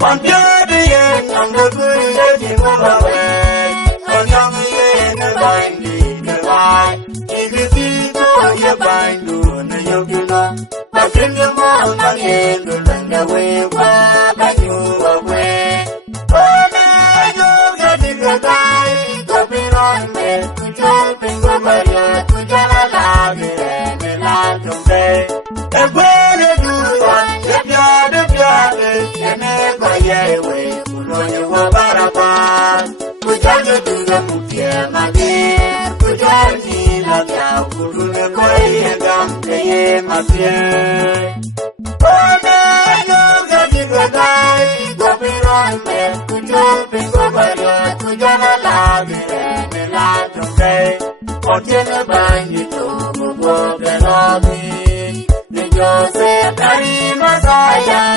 One beauty and the good in the way. On young in the binding, the light. If you keep on your bind, you know. But in your mouth again, you run away, but you away. Oh, now you get in the guy, copy on me, to jump in the barrier, to Jalala, and the land of day. And when you do one, if you're the beauty, and never get away, when you were barapan, put your to the Mukia, my dear, put your tea like a good and dump the my dear. Oh, now you get in the guy, copy on me, to jump in the barrier, to Jalala, and the land of day. Or till bind you to walk and lobby. Joseph, Mary, Messiah.